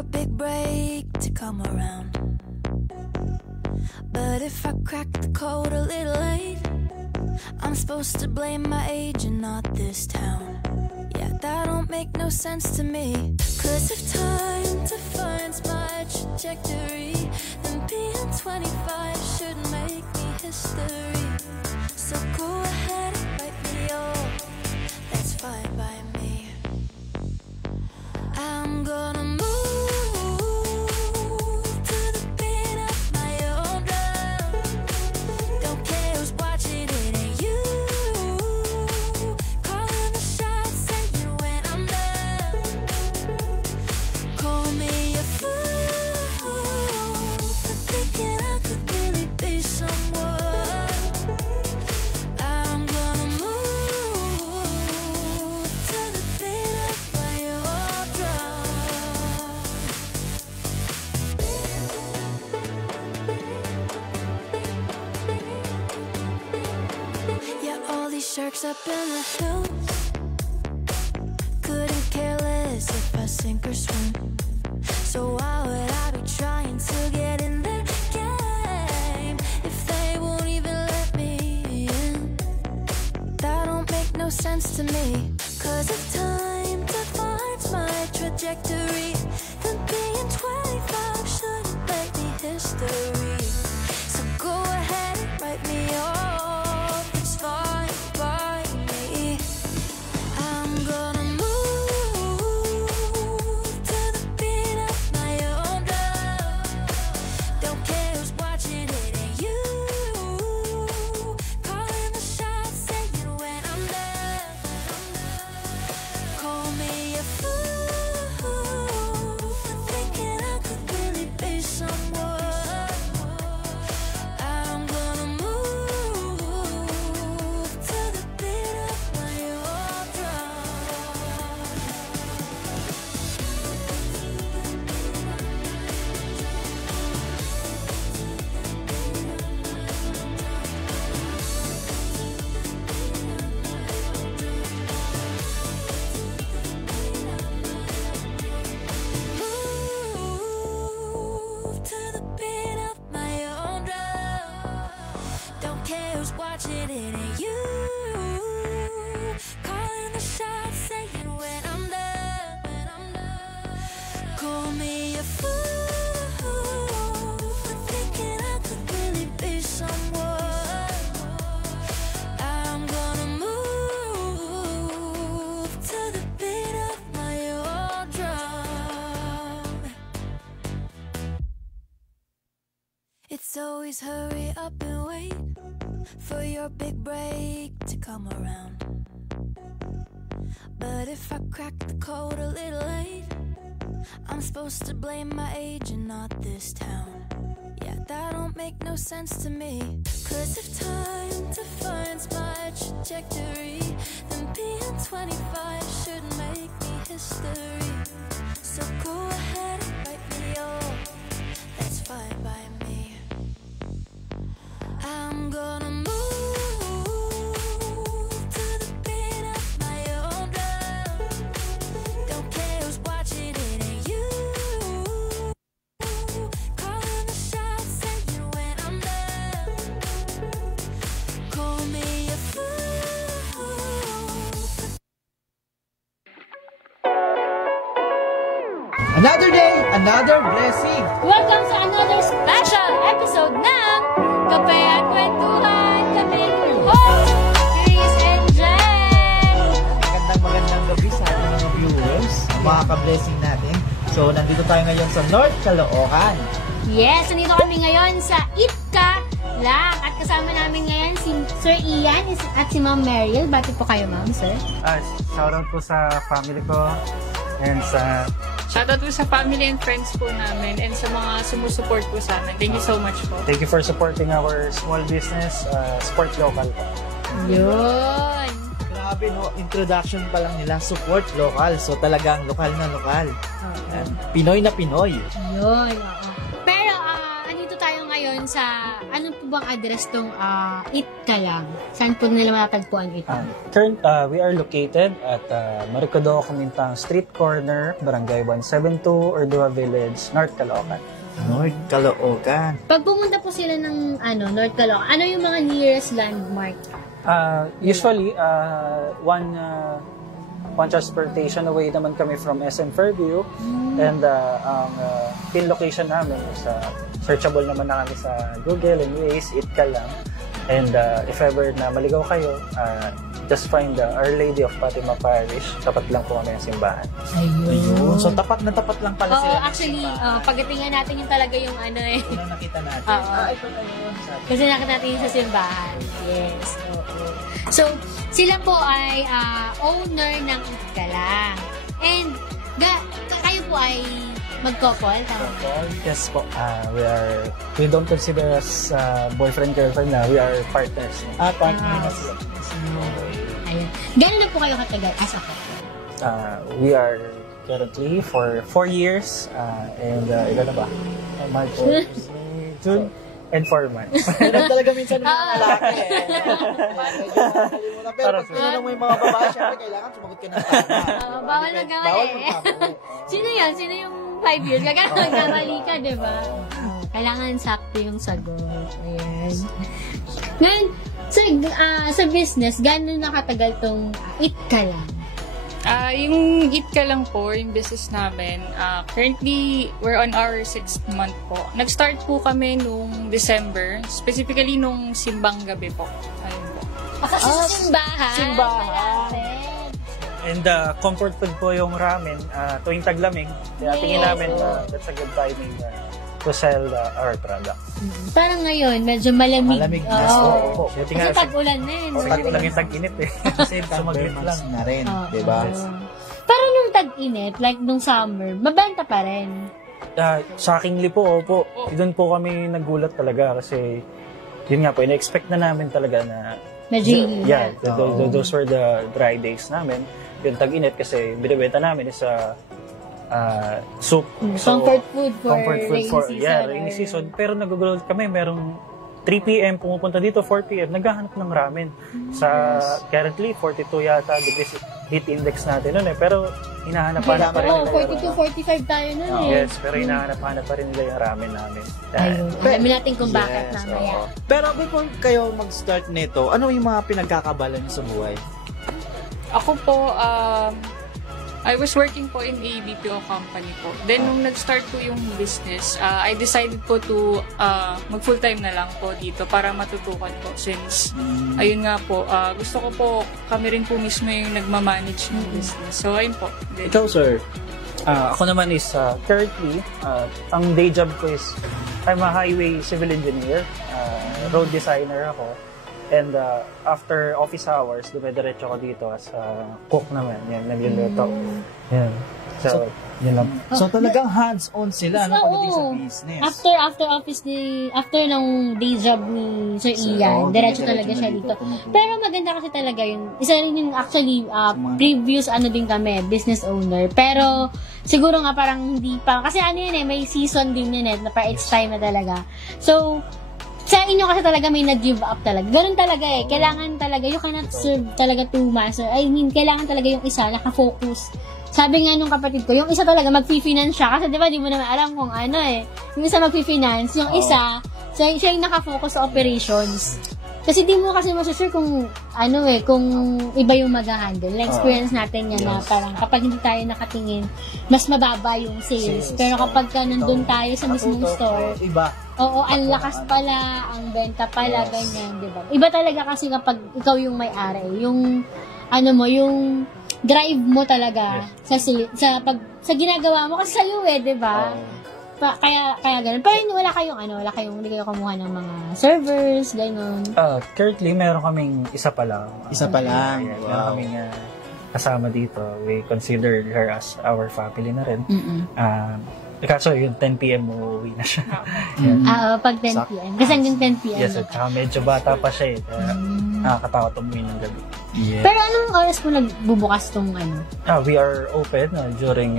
your big break to come around. But if I crack the code a little late, I'm supposed to blame my age and not this town. Yeah, that don't make no sense to me. Cause if time defines my trajectory, then being 25 shouldn't make me history. So go ahead and write me off, that's fine by me. I'm gonna move to the beat of my own drum. Don't care who's watching, it ain't you. Calling the shots, saying when I'm done. Call me a fool for thinking I could really be someone. I'm gonna move to the beat of my own drum. Yeah, all these sharks up in the hills couldn't care less if I sink or swim. So why would I be trying to get in their game if they won't even let me in? That don't make no sense to me. Cause if time defines my trajectory, then being 25 shouldn't make me history. So go ahead and write me off, it's fine by me. I'm gonna move to the beat of my own drum. Don't care who's watching, it ain't you. Calling the shots, saying when I'm done. Call me a fool for thinking I could really be someone. I'm gonna move to the beat of my own drum. Move to the beat of my own drum. Don't care who's watching, it ain't you. Calling the shots, saying when I'm done. Call me a fool for thinking I could really be someone. I'm gonna move to the beat of my own drum. It's always hurry up and wait for your big break to come around. But if I crack the code a little late, I'm supposed to blame my age and not this town. Yeah, that don't make no sense to me. Cause if time defines my trajectory, then being 25 shouldn't make me history. So go ahead and write me off, that's fine by me. I'm gonna move to the beat of my own drum. Don't care who's watching, it ain't you. Calling the shots, saying when I'm done. Call me a fool. Another day, another blessing. Welcome sa another special episode ng Kape at Kwentuhan. Kami host, Chris and Jen. Magandang gabi sa ating mga viewers, mga ka-blessing natin. So, nandito tayo ngayon sa North Caloocan. Yes, nandito kami ngayon sa Itka lang. At kasama namin ngayon si Sir Ian at si Ma'am Mariel. Bakit po kayo, Ma'am, Sir? Shoutout po sa family ko and sa Shoutout po sa family and friends po namin and sa mga sumusupport po sa amin. Thank you so much po. thank you for supporting our small business, Support Local po. Yun. Grabe no, introduction pa lang nila, support local. So, talagang lokal na lokal. Pinoy na Pinoy. Yun, oo. Pero, andito tayo ngayon ngayon sa, ano po bang address tong Eat Ka Lang? Saan po nila matatagpuan ito? We are located at Maricodo Kumintang Street Corner, Barangay 172, Ordua Village, North Caloocan. North Caloocan. Pag pumunta po sila ng North Caloocan, ano yung mga nearest landmark? Usually, one transportation away naman kami from SM Fairview. And ang pin location namin is searchable naman na kami sa Google and Waze, Eat Ka Lang. And if ever na maligaw kayo, just find Our Lady of Fatima Parish. Tapat lang po kami ng simbahan. Ayun. So, tapat na tapat lang pala sila. Actually, pagdatingan natin yung talaga yung Ito nakita natin. Ito na yun. Kasi nakita natin yung sa simbahan. Yes, oo. So, sila po ay owner ng Eat Ka Lang. And, kayo po ay mag-couple, tama ba? Yes po. We don't consider us boyfriend-girlfriend na. We are partners. Partner na sila. Ayun. Gano'n na po kayo katagal as a couple? We are currently for 4 years. And ilan na ba? March, June, and 4 months. Ganun talaga minsan ng mga lalaki eh. Medyo nakalimutan. Pero pag tinanong mo yung mga babae, syempre kailangan sumagot ka ng tama. Bawal magkamali. Sino yan? Sino yung 5 years? Kagano magkamali ka, di ba? Kailangan sakto yung sagot. Ayan. Ngayon, sa business, gano'n nakatagal tong Eat Ka Lang? Yung Eat Ka Lang po, yung business namin, currently, we're on our 6th month po. Nag-start po kami nung December, specifically nung simbang gabi po. Ayun po. Simbahan. Simbahan. And comfort food po yung ramen tuwing taglamig. Kaya tingin namin that's a good timing to sell our product. Parang ngayon, medyo malamig. Malamig na. Oo. Buti Kasi nga, pag-ulan na yun. Sakto lang yung tag-init eh. Kasi sumaglit lang na rin. Diba? Pero nung tag-init, like nung summer, mabenta pa rin. Shockingly po, opo. Doon po kami nagulat talaga kasi yun nga po, ina-expect na namin talaga na Medyo yeah, those were the dry days namin. Yung tag-init kasi binibenta namin is soup. Comfort food for rainy season. Yeah, rainy season. Pero nagugulat kami, merong 3 p.m. pumupunta dito, 4 p.m. naghahanap ng ramen. Currently, 42 yata degrees heat index natin nun eh. Pero hinahanap-hanap pa rin nila yung 42, 45 tayo nun eh. Yes, pero hinahanap-hanap pa rin nila yung ramen namin. Ayun. Alam natin kung bakit mamaya. Pero before kayo mag-start nito, ano yung mga pinagkakabala niyo sa buhay? Ako po, I was working po in a BPO company po. Then, nung nag-start po yung business, I decided po to mag-full-time na lang po dito para matutukan po since, ayun nga po, gusto ko po, kami rin po mismo yung nagmamanage ng business. So, ayun po. Then, Ikaw, sir? Ako naman is currently, ang day job ko is I'm a highway civil engineer, road designer ako. And after office hours, dumediretso ako dito as cook naman. Yan, nagluluto. Yan. So, yun lang. So talagang hands-on sila pagdating sa business. After ng day job ni Sir Ian, diretso talaga siya dito. Pero maganda kasi talaga yun. Isa rin yung actually previous din kami, business owner. Pero siguro nga parang hindi pa. Kasi may season din yun na parang it's time na talaga. So, sa inyo kasi talaga may nag-give up talaga. Ganun talaga eh. Kailangan talaga, you cannot serve talaga two masters. I mean, kailangan talaga yung isa nakafocus. Sabi nga nung kapatid ko, yung isa talaga mag-finance siya. Kasi diba, di mo naman alam kung yung isa mag-finance, yung isa, siya yung nakafocus sa operations. Kasi di mo kasi masusure kung kung iba yung mag-handle. Na-experience natin yan na parang kapag hindi tayo nakatingin, mas mababa yung sales. Pero kapag nandun tayo sa mismong store, iba. Oo, ang lakas pala, ang benta pala, ganyan, di ba? Iba talaga kasi kapag ikaw yung may-ari, yung yung drive mo talaga sa ginagawa mo kasi sa'yo di ba? Kaya ganun. Pero wala kayong hindi kayo kumuha ng mga servers, ganun. Currently, meron kaming isa pa lang. Isa pa lang. Meron kaming kasama dito. We consider her as our family na rin. Kaso yung 10 p.m. uuwi na siya. Pag 10 p.m. Kasi hanggang 10 p.m. Yes, at medyo bata pa siya eh. Kaya nakakatakot umuwi ng gabi. Yeah. Pero anong oras mo nagbubukas tong We are open during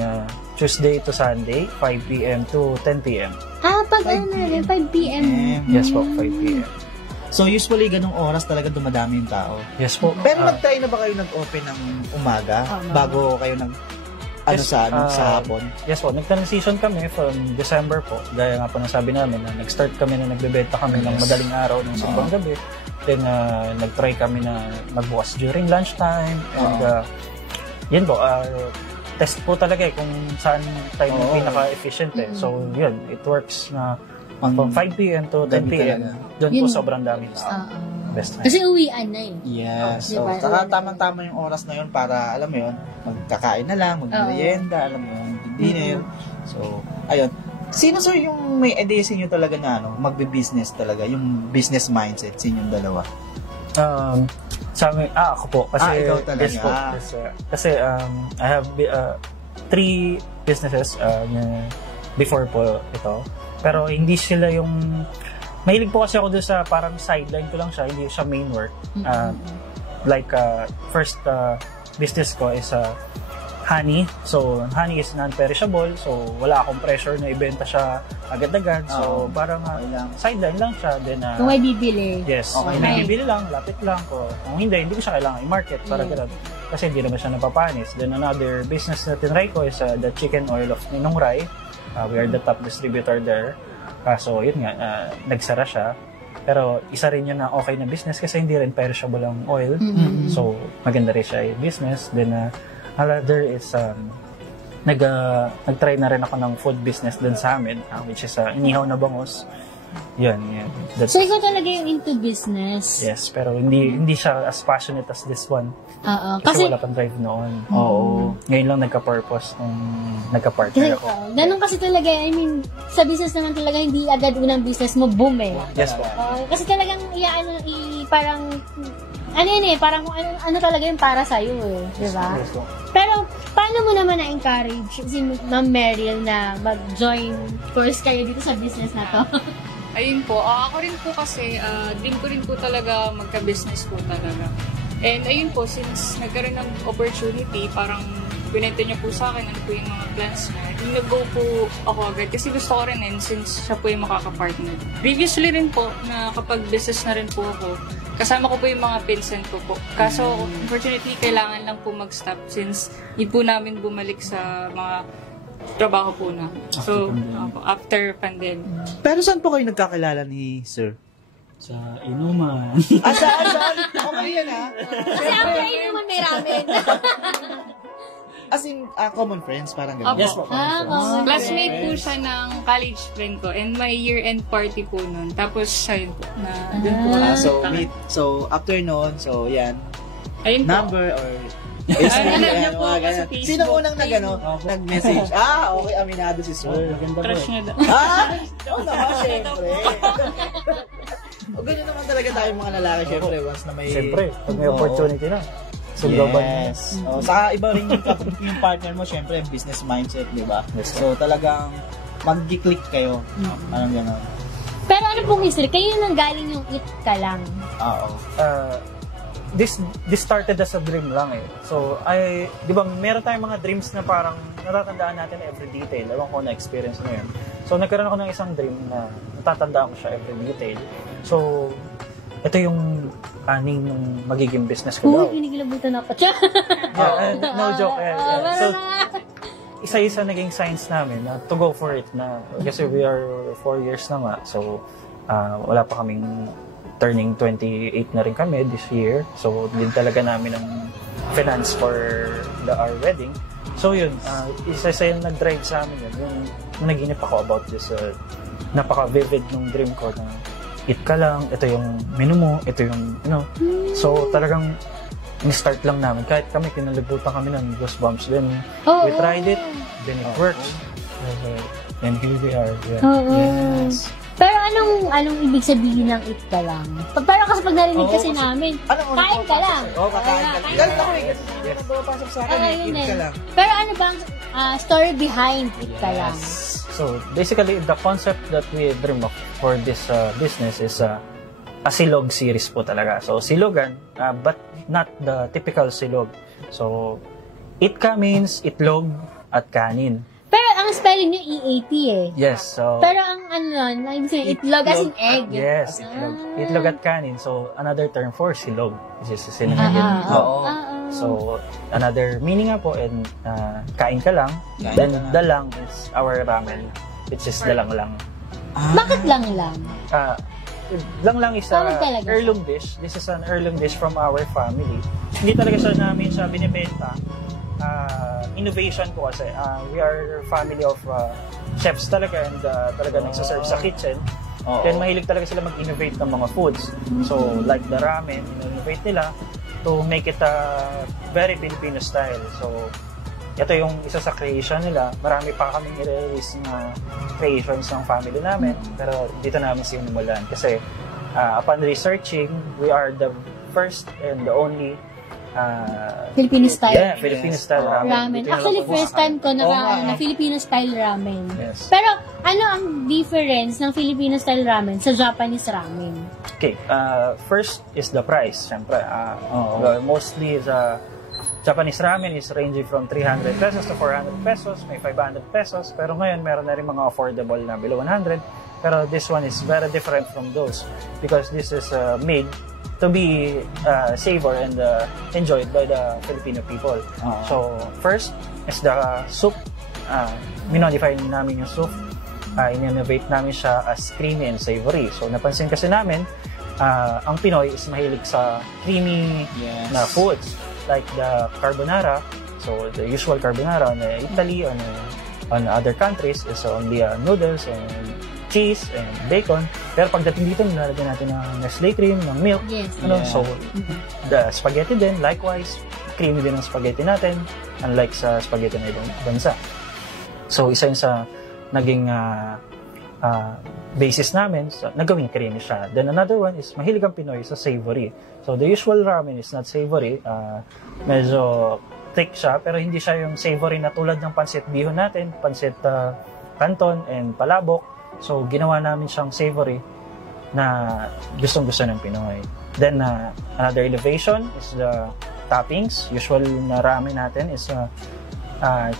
Tuesday to Sunday, 5 p.m. to 10 p.m. Pag mag-ano, 5 p.m. Yes po, 5 p.m. So, usually, ganung oras talaga dumadami yung tao. Yes po. Pero nag-try na ba kayo nag-open ng umaga bago kayo sa hapon? Yes po, nag-transition kami from December po. Gaya nga po nasabi namin na nag-start kami na nagbebenta kami ng madaling araw ng simbang gabi. Then, nag-try kami na magbukas during lunchtime. And, yun po, test po talaga kung saan tayo pinaka-efficient So, yun, it works na from 5 p.m. to 10 p.m. Doon po sobrang dami na. Best time. Kasi uwian na Yes. So, Diba? saka tamang-tama yung oras na yun para, alam mo yun, magkakain na lang, mag-merienda, alam mo yun, dinner. So, ayun. Sino sir yung may idea sa inyo talaga na magbe-business talaga, yung business mindset sa inyong dalawa? Sa amin, ako po. Kasi, ikaw talaga. Yes po. Kasi, I have 3 businesses before po ito. Pero hindi sila yung... Mahilig po kasi ako doon sa parang sideline ko lang siya, hindi siya main work. First business ko is honey. So, honey is non-perishable. So, wala akong pressure na ibenta siya agad-agad. So, parang sideline lang siya. Then, Kung may bibili. yes. Okay. May bibili lang, lapit lang. Kung hindi ko siya kailangan i-market. Para ganun. Kasi hindi naman siya napapanis. Then, another business na tinry ko is the chicken oil of Ninong Rai. We are the top distributor there. Kaso, yun nga, nagsara siya. Pero, isa rin yun na okay na business kasi hindi rin perishable ang oil. So, maganda rin siya yung business. Then, another is, nag-try na rin ako ng food business dun sa amin, which is inihaw na bangus. Yan. So, ikaw talaga yung into business? Yes, pero hindi siya as passionate as this one. Kasi wala pang drive noon. Ngayon lang nagka-purpose nung nagka-partner ako. Ganun kasi talaga, I mean, sa business naman talaga, hindi agad unang business mo, boom eh. Yes po. Kasi talagang, parang, parang ano talaga yung para sa'yo eh. Diba? Yes po. Pero, paano mo naman na-encourage si Ma'am Meryl na mag-join course kayo dito sa business na to? Ayun po, ako rin po kasi, din ko rin po talaga magka-business po talaga. And ayun po, since nagkaroon ng opportunity, parang pinento niya po sa akin ano po yung mga plans niya. Nag-go po ako agad kasi gusto ko rin since siya po yung makaka-partner. Previously rin po, na kapag business na rin po ako, kasama ko po yung mga pinsan ko po. Kaso, unfortunately, kailangan lang po mag-stop since hindi po namin bumalik sa mga trabaho po na. So, after pandemic. Pero saan po kayo nagkakilala ni sir? Sa inuman. Saan? Okay yan Kasi ang kain naman may ramen. As in, common friends, parang gano'n. Yes po. Classmate po siya ng college friend ko and my year-end party po nun. Tapos, ayun po, na dun po. So, after noon, so yan, Ayun po. number or Alam niya po ako sa Facebook. Sino unang nag-message? Okay, aminado si sir. Maganda po. Crush niya daw. Oo naman, syempre. Ganyan naman talaga tayo mga lalaki, syempre, once na may... Siyempre, pag may opportunity na. So, Yes. Saka iba rin yung partner mo, syempre, business mindset, di ba? Yes, So, talagang mag-click kayo. Parang gano'n. Pero ano pong history? Kayo nang galing yung eat ka lang. Oo. This started as a dream lang eh. So, di ba, meron tayong mga dreams na parang natatandaan natin every detail. Ewan ko na-experience na yun. So, nagkaroon ako ng isang dream na natatandaan ko siya every detail. So, ito yung aning ng magiging business ko daw. Hinigilabutan ako. No joke. So, isa-isa naging signs namin na to go for it na. Kasi we are 4 years na nga. So, wala pa kaming turning 28 na rin kami this year. So, din talaga namin ang finance for our wedding. So, yun. Isa-isa yung nag-drive sa amin yun. Yung naginip ako about this napaka-vivid nung dream ko na eat ka lang, ito yung menu mo, ito yung, So, talagang ni-start lang namin. Kahit kami, kinalibutan kami ng goosebumps. Then, we tried it. Then, it works. And here we are. Yeah. Yes. Pero anong ibig sabihin ng eat ka lang? Pero kasi pag narinig kasi namin, kain ka lang. Kakain ka lang. Ganun ako eh. Yes. Pumapasok sa akin eh. Eat ka lang. Pero ano bang story behind eat ka lang? So, basically, the concept that we dream of for this business is a silog series po talaga. So, silogan, but not the typical silog. So, itka means itlog at kanin. Pero ang ang spelling nyo EAT eh. Yes, so... Pero ang ano nun, ibig sabihin, itlog as in egg. Yes, itlog. Itlog at kanin. So, another term for silog, which is sinangagin. Oo. So, another meaning nga po, and kain ka lang. Kain Then, ka lang. dalang is our ramen, which is dalang-lang. Bakit lang? Lang is Tawag talaga siya. heirloom dish. This is an heirloom dish from our family. Hindi talaga namin siya binibenta. Innovation po kasi. We are family of chefs talaga, and talaga nagsaserve sa kitchen. Oo. Then mahilig talaga sila mag-innovate ng mga foods. So, like the ramen, innovate nila to make it very Filipino style. So, ito yung isa sa creation nila. Marami pa kaming i-release na creations ng family namin. Pero dito namin sinimulan. Kasi upon researching, we are the first and the only Filipino style. Yeah, Filipino style ramen. Ramen. Dito yung Actually, nakuha first time ko Oo nga, na Filipino style ramen. Yes. Pero, ano ang difference ng Filipino style ramen sa Japanese ramen? Okay, first is the price. Siyempre, mostly the Japanese ramen is ranging from 300 pesos to 400 pesos, may 500 pesos, pero ngayon meron na rin mga affordable na below 100, pero this one is very different from those because this is made to be savored and enjoyed by the Filipino people. So, first is the soup. Minodify namin yung soup. In-innovate namin siya as creamy and savory. So, napansin kasi namin, ang Pinoy is mahilig sa creamy na foods like the carbonara. So, the usual carbonara on Italy, on other countries is only noodles and cheese and bacon. Pero pagdating dito, nilalagyan natin ng Nestle cream, ng milk. Yes. So, the spaghetti din, likewise, creamy din ang spaghetti natin, unlike sa spaghetti na ibang bansa. So, isa yun sa naging basis namin, nagawing creamy siya. Then another one is, mahilig ang Pinoy sa savory. So, the usual ramen is not savory. Medyo thick siya, pero hindi siya yung savory na tulad ng pansit bihon natin, pansit canton and palabok. So, ginawa namin siyang savory na gustong-gusto ng Pinoy. Then, another innovation is the toppings. Usual na ramen natin is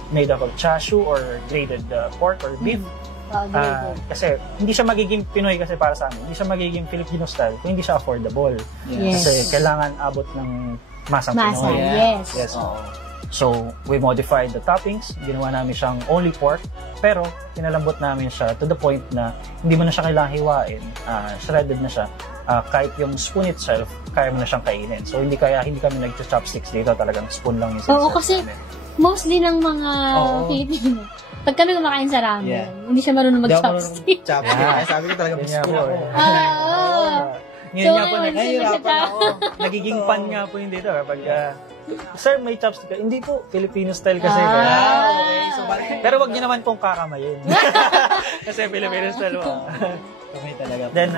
made up of chashu or grated pork or beef. Kasi hindi siya magiging Pinoy kasi para sa amin. Hindi siya magiging Filipino style kung hindi siya affordable. Yes. Kasi kailangan abot ng masang Pinoy. Yes. So, we modified the toppings. Ginawa namin siyang only pork. Pero, pinalambot namin siya to the point na hindi mo na siya kailangang hiwain. Shredded na siya. Kahit yung spoon itself, kaya mo na siyang kainin. So, hindi kami nag-chopsticks dito. Talagang spoon lang yung Oo, kasi mostly ng mga Filipino, pag kami kumakain sa ramen, hindi siya marunong mag-chopstick. Sabi ko talaga, Ganyan po. So, Ngayon nga po, nahihirapan ako. nagiging pan nga po yun dito. Kapag, sir, may chopstick ka. Hindi po, Filipino style kasi. Okay. So, Pero wag niyo naman pong kakamayin. Kasi Filipino style po. okay talaga. Then,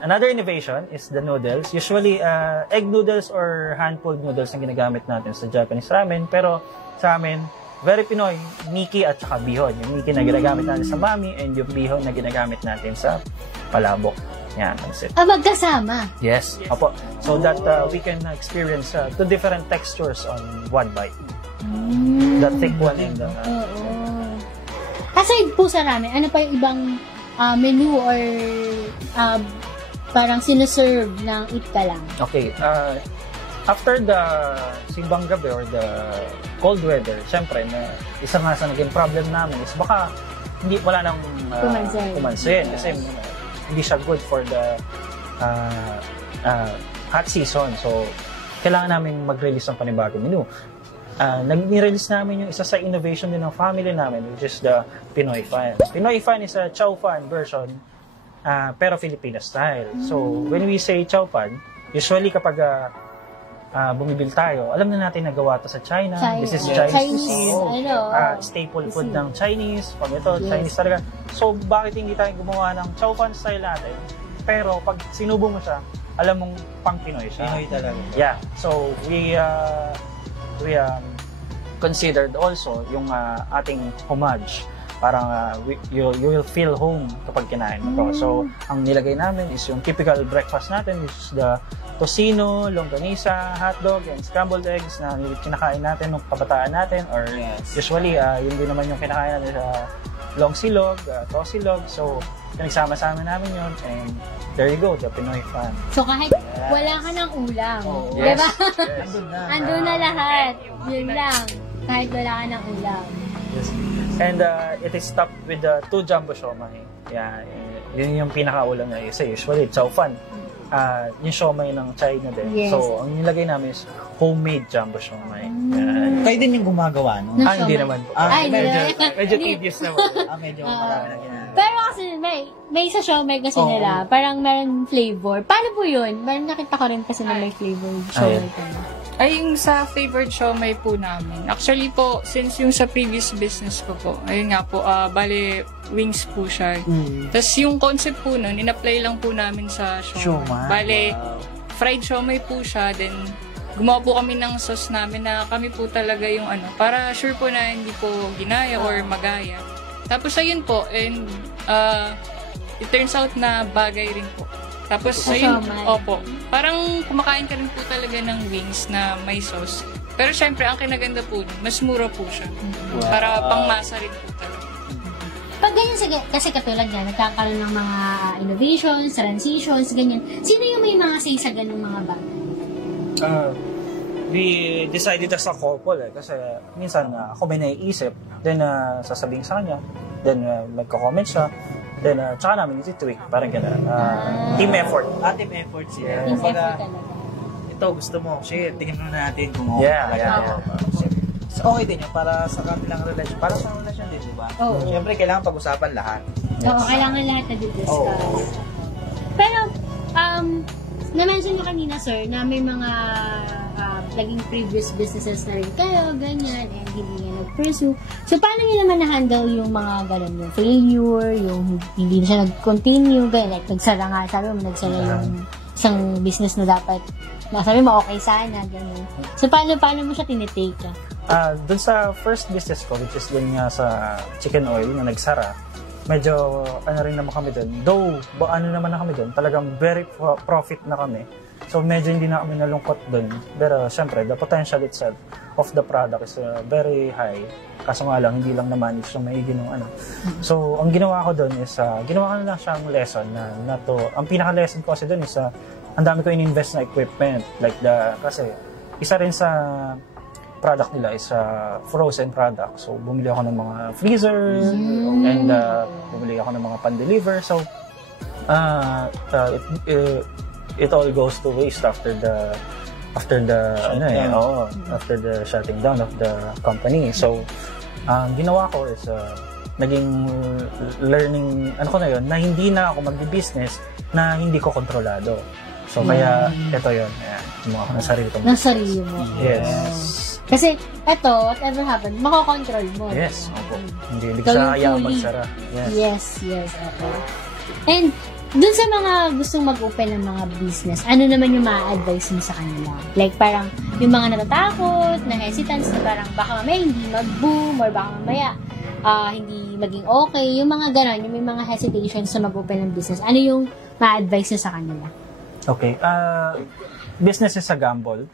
another innovation is the noodles. Usually, egg noodles or hand-pulled noodles ang ginagamit natin sa Japanese ramen. Pero sa amin, very Pinoy, Miki at saka bihon. Yung Miki na ginagamit natin sa mami and yung bihon na ginagamit natin sa palabok. Yan, that's it. Magkasama. Yes, opo. So that we can experience two different textures on one bite. The thick one and the... Aside po sa ramen, ano pa yung ibang menu or parang sineserve ng Eat Ka Lang? Okay, after the simbang gabi or the cold weather, syempre, isa nga sa naging problem namin is baka wala nang kumansin kasi hindi siya good for the hot season. So, kailangan namin mag-release ng panibagong menu. Nag-release namin yung isa sa innovation din ng family namin, which is the Pinoy Fan. Pinoy Fan is a chow fan version, pero Filipino style. So, when we say chow fan, usually kapag bumibil tayo, alam na natin nagawa to sa China. This is Chinese cuisine. Staple food ng Chinese. Pag ito, Chinese talaga. So, bakit hindi tayo gumawa ng chow fan style natin? Pero, pag sinubo mo siya, alam mong pang Pinoy siya. Pinoy talaga. Yeah. So, we considered also yung ating homage parang you will feel home kapag kinain mo to. So, ang nilagay namin is yung typical breakfast natin, which is the tocino, longganisa, hotdog, and scrambled eggs na kinakain natin nung kabataan natin, or usually, yun din naman yung kinakain natin sa long silog, tosilog. So, pinagsama-sama namin yun, and there you go, the Pinoy fan. So kahit wala ka ng ulam, Yes. diba? Andun na. Andun na lahat. Yun lang. Kahit wala ka ng ulam. Yes. And it is topped with the 2 jumbo siomai. Yeah, yun yung pinakaulam na isa. Usually, chow fan. Yung siomai ng China din. Yes. So, ang nilagay namin is homemade jumbo siomai. Kayo din yung gumagawa, no? Ng Hindi siomai. naman po. Ay, medyo tedious naman. Medyo marami na ginagawa. Pero kasi may sa siomai kasi nila, parang meron flavor. Paano po yun? Parang nakita ko rin kasi na may flavor siomai ko. Ay, yung sa flavored siomai po namin. Actually po, since yung sa previous business ko po, ayun nga po, bale, wings po siya. Tapos yung concept po nun, in-apply lang po namin sa siomai. Bale, fried siomai po siya, then gumawa po kami ng sauce namin na kami po talaga yung para sure po na hindi po ginaya or magaya. Tapos ayun po, and it turns out na bagay rin po. Tapos ayun, opo, parang kumakain ka rin po talaga ng wings na may sauce. Pero syempre, ang kinaganda po, mas mura po siya. Para pangmasa rin po talaga. Pag ganyan, kasi katulad yan, nagkakaroon ng mga innovations, transitions, ganyan. Sino yung may mga say sa ganung mga bagay? We decided as a couple kasi minsan ako may naiisip, then sasabihin sa kanya, then magko-comment siya, then tsaka namin iti-tweak, parang gano'n. Team effort. Team effort siya. Team effort Kumbaga, talaga. ito gusto mo, shit, tingnan mo natin kung okay Yeah, talaga. yeah. So, okay din yun para sa kanilang relasyon. Para sa relasyon din, di ba? Oo. Siyempre, kailangan pag-usapan lahat. Oo, kailangan lahat na discuss. Oo. Pero, na-mention nyo kanina, sir, na may mga naging previous businesses na rin kayo, ganyan, and hindi nyo nag-pursue. So, paano nyo naman na-handle yung mga ganun, yung failure, yung hindi na siya nag-continue, ganyan, like, nagsara nga, sabi mo, nagsara yung isang business na dapat, sabi mo, okay sana, ganyan. So, paano mo siya tinitake? Doon sa first business ko, which is dun nga sa chicken oil na nagsara, medyo rin naman kami doon. Though, naman na kami doon, talagang very profit na kami. So, medyo hindi na kami nalungkot doon. Pero, syempre, the potential itself of the product is very high. Kaso nga lang, hindi lang na-manage yung maigi nung So, ang ginawa ko doon is, ginawa ko na lang siyang lesson na to. Ang pinaka-lesson ko kasi doon is, ang dami ko in-invest na equipment. Kasi, isa rin sa product nila is frozen product. So, bumili ako ng mga freezer and bumili ako ng mga pan-deliver. So, it all goes to waste after the shutting down of the company. So, ginawa ko is naging learning na hindi na ako magbi-business na hindi ko kontrolado. So, kaya ito yun. Gumawa ko ng sarili ko. Ng sarili mo. Yes. Kasi, eto, whatever happened, makokontrol mo. Yes. Opo. Hindi So, sa kaya fully. magsara. Yes. Yes. Okay. And, dun sa mga gustong mag-open ng mga business, ano naman yung ma-advise mo sa kanila? Like, parang, yung mga natatakot, na hesitance, na parang baka mamaya hindi mag-boom, or baka mamaya hindi maging okay, yung mga ganon, yung may mga hesitations sa mag-open ng business, ano yung ma-advise mo sa kanila? Okay. Business is a gamble,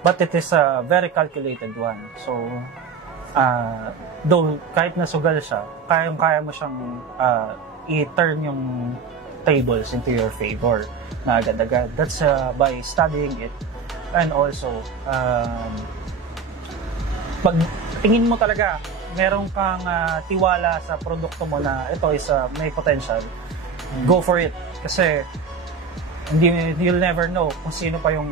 but it is a very calculated one. So, though kahit nasugal siya, kaya mo siyang i-turn yung tables into your favor na agad-agad. That's by studying it. And also, pag tingin mo talaga, meron kang tiwala sa produkto mo na ito is may potential, go for it. Kasi, you'll never know kung sino pa yung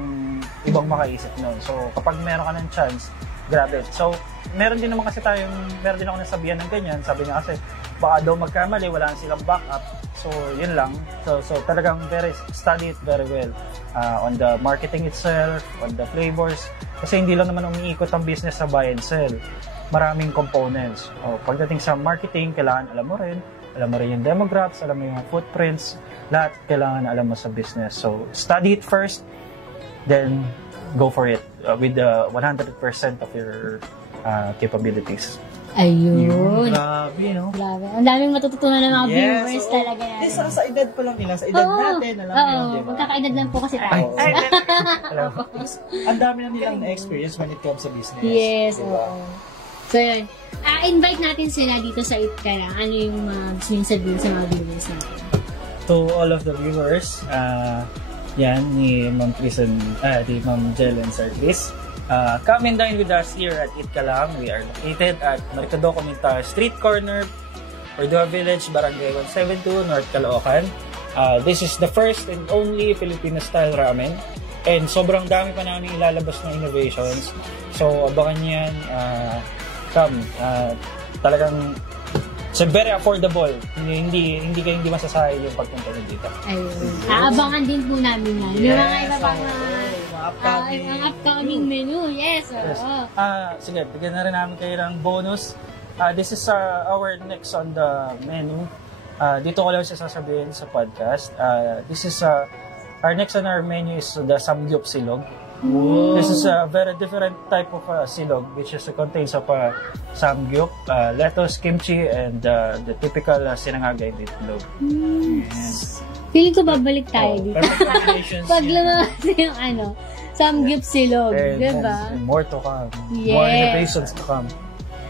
ibang makaisip nun. So, kapag meron ka ng chance, grab it. So, meron din ako nasabihan ng ganyan. Sabi niya kasi, baka daw magkamali, wala na silang backup. So, yun lang. So talagang study it very well. On the marketing itself, on the flavors. Kasi hindi lang naman umiikot ang business sa buy and sell. Maraming components. Pagdating sa marketing, kailangan alam mo rin yung demographics, alam mo yung footprints, lahat kailangan alam mo sa business. So, study it first, then go for it with 100% of your capabilities. Ayun. Grabe, no? Grabe. Ang daming matututunan ng mga viewers oo. talaga natin. Sa edad pa lang nila, sa edad natin, alam mo yun, di ba? Magkakaedad lang po kasi tayo. Ang dami na nilang na-experience when it comes sa business. Yes, Diba? oo. So, yun. Invite natin sila dito sa It Ka Lang. Ano yung gusto nyo sabihin sa mga viewers natin? To all of the viewers, yan, ni Ma'am Jel and Sir Chris. Come and dine with us here at It Ka Lang. We are located at Mercado Cominta Street Corner, Cordua Village, Barangay 172, North Caloocan. This is the first and only Filipino-style ramen. And sobrang dami pa namin ilalabas na innovations. So, abangan yan. Come. Talagang it's very affordable. Hindi masasayang yung pagpunta nyo dito. Ayun. Aabangan din po namin yan. Yung mga iba pang upcoming. upcoming menu. Yes, oo. Sige, bigyan na rin namin kayo ng bonus. This is our next on the menu. Dito ko lang siya sasabihin sa podcast. This is our next on our menu is the Samgyup Silog. Wow. This is a very different type of silog which is contains of samgyup, lettuce, kimchi, and the typical sinangagay with itlog. Yes. Feeling ko babalik tayo dito. Perfect combinations. Pag lumabas yung Samgyup Silog. Diba? And more to come. Yes. More innovations to come.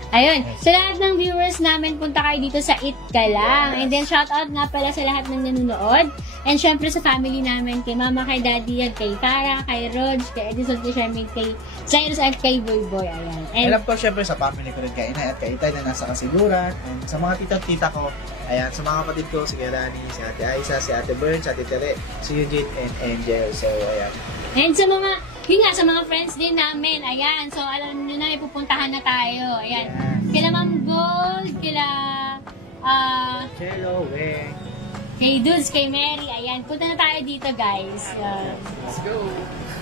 Ayun. Sa lahat ng viewers namin, punta kayo dito sa It Ka Lang. And then, shout out nga pala sa lahat ng nanonood. And syempre sa family namin, kay Mama, kay Daddy, at kay Tara, kay Rog, kay Edison, kay Charmaine, kay Cyrus, at kay Boy Boy. Ayan. And Alam ko, syempre, sa family ko rin, kay Inay at kay Itay na nasa Kasiguran. And sa mga tita ko, ayan, sa mga kapatid ko, si Rani, si Ate Aisa, si Ate Bern, si Ate Tere, si Eugene, and Angel. So, ayan. And sa mga, yun nga, sa mga friends din namin, ayan, so alam nyo na, may pupuntahan na tayo, ayan. Kila Ma'am Gold, kila, Hello, Weng. kay Dudes, kay Mary, ayan, punta na tayo dito, guys. Let's go.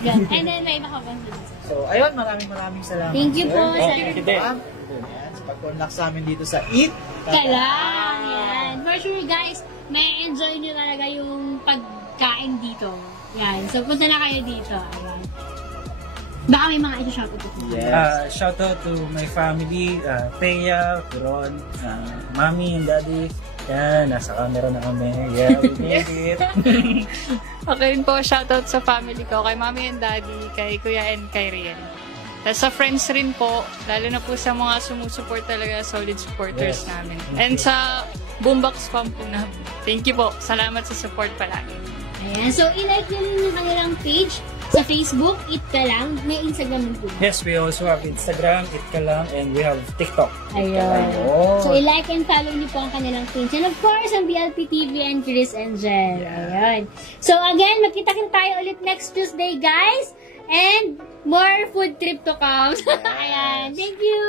Yan. And then, may iba ka bang So, ayun, maraming salamat. Thank you po, Sir. sir. Thank you din. Ayan, sa pag-contact sa amin dito sa It Ka Lang, yan. For sure, guys, may enjoy nyo talaga yung pagkain dito. Yan, so punta na kayo dito, ayan. Baka may mga isi-shoutout po. Yes. Shout out to my family, Thea, Puron, Mommy and Daddy. Yan, nasa camera na kami. Yeah, we did it. Okay rin po, shoutout sa family ko, kay Mommy and Daddy, kay Kuya and kay Rian. Tapos sa friends rin po, lalo na po sa mga sumusuport talaga, solid supporters namin. And sa Boombox Fam po namin. Thank you po. Salamat sa support palagi. Ayan, so i-like nyo rin yung kanilang page sa Facebook, It Ka Lang. May Instagram din po. Yes, we also have Instagram, It Ka Lang, and we have TikTok. Ayun. Ayun. So, i-like and follow niyo po ang kanilang page. And of course, ang BLP TV and Chris and Jen. Ayun. So, again, magkita-kita tayo ulit next Tuesday, guys. And more food trip to come. Ayan. Thank you!